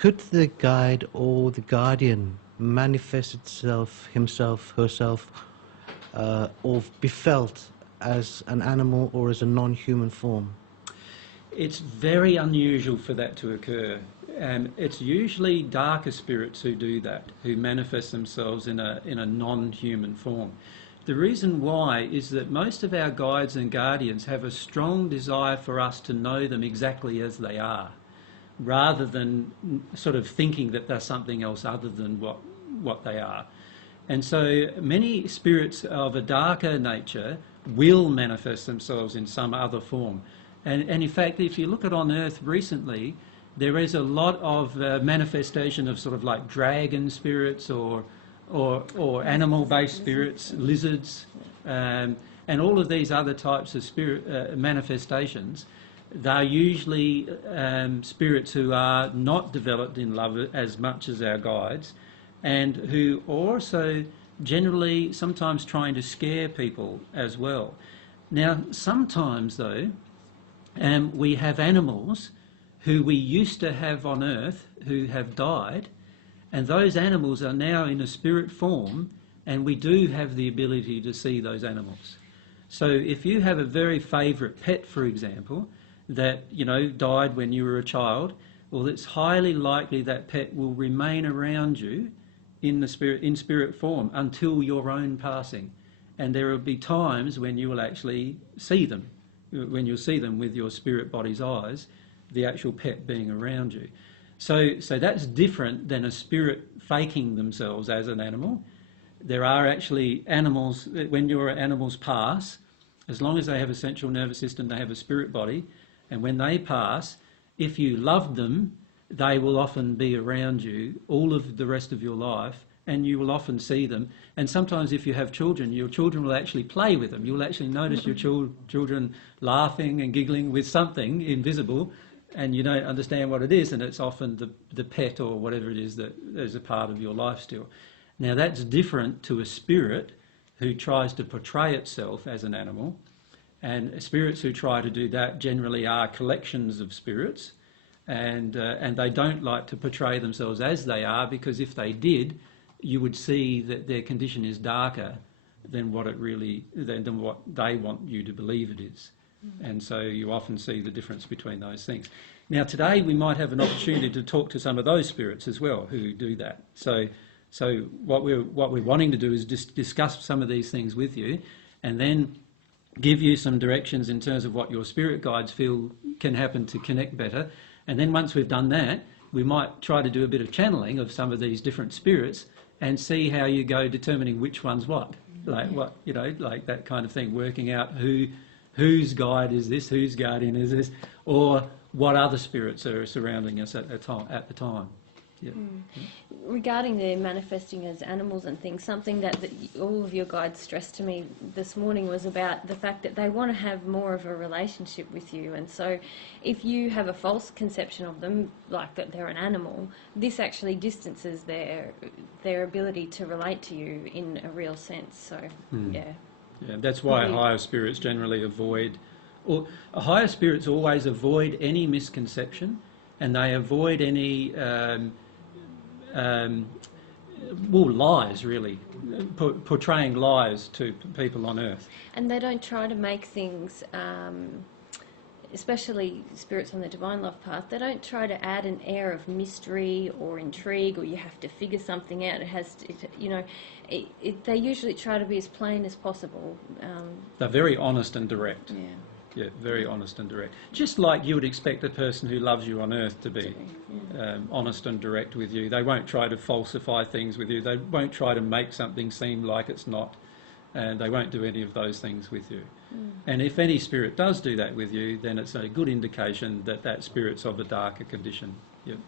Could the guide or the guardian manifest itself, himself, herself, or be felt as an animal or as a non-human form? It's very unusual for that to occur. It's usually darker spirits who do that, who manifest themselves in a non-human form. The reason why is that most of our guides and guardians have a strong desire for us to know them exactly as they are, rather than sort of thinking that they're something else other than what they are. And so many spirits of a darker nature will manifest themselves in some other form. And in fact, if you look at on Earth recently, there is a lot of manifestation of sort of like dragon spirits or animal-based spirits, lizards, and all of these other types of spirit manifestations. They're usually spirits who are not developed in love as much as our guides, and who are also generally sometimes trying to scare people as well. Now, sometimes though, we have animals who we used to have on Earth who have died, and those animals are now in a spirit form, and we do have the ability to see those animals. So if you have a very favourite pet, for example, that died when you were a child, well, it's highly likely that pet will remain around you in spirit form until your own passing, and there will be times when you will actually see them, when you'll see them with your spirit body's eyes, the actual pet being around you. So that's different than a spirit faking themselves as an animal. There are actually animals, when your animals pass, as long as they have a central nervous system, they have a spirit body, and when they pass, if you loved them, they will often be around you all of the rest of your life, and you will often see them. And sometimes if you have children, your children will actually play with them. You'll actually notice your children laughing and giggling with something invisible, and you don't understand what it is, and it's often the pet or whatever it is that is a part of your life still. Now that's different to a spirit who tries to portray itself as an animal, and spirits who try to do that generally are collections of spirits, and they don't like to portray themselves as they are, because if they did, you would see that their condition is darker than what they want you to believe it is. And so you often see the difference between those things. Now today we might have an opportunity to talk to some of those spirits as well who do that. So what we're wanting to do is just discuss some of these things with you, and then give you some directions in terms of what your spirit guides feel can happen to connect better. And then once we've done that, we might try to do a bit of channeling of some of these different spirits and see how you go determining which one's what, like that kind of thing, working out whose guide is this, whose guardian is this, or what other spirits are surrounding us at the time. Yeah. Yeah. Regarding the manifesting as animals and things, something that all of your guides stressed to me this morning was about the fact that they want to have more of a relationship with you, and so if you have a false conception of them, like that they're an animal, this actually distances their ability to relate to you in a real sense. So yeah, that's why higher spirits generally avoid, or higher spirits always avoid any misconception, and they avoid any lies, really, portraying lies to people on Earth. And they don't try to make things, especially spirits on the divine love path, they don't try to add an air of mystery or intrigue, or you have to figure something out. They usually try to be as plain as possible. They're very honest and direct. Yeah. Yeah, very honest and direct. Just like you would expect a person who loves you on Earth to be honest and direct with you. They won't try to falsify things with you. They won't try to make something seem like it's not. And they won't do any of those things with you. And if any spirit does do that with you, then it's a good indication that that spirit's of a darker condition. Yep.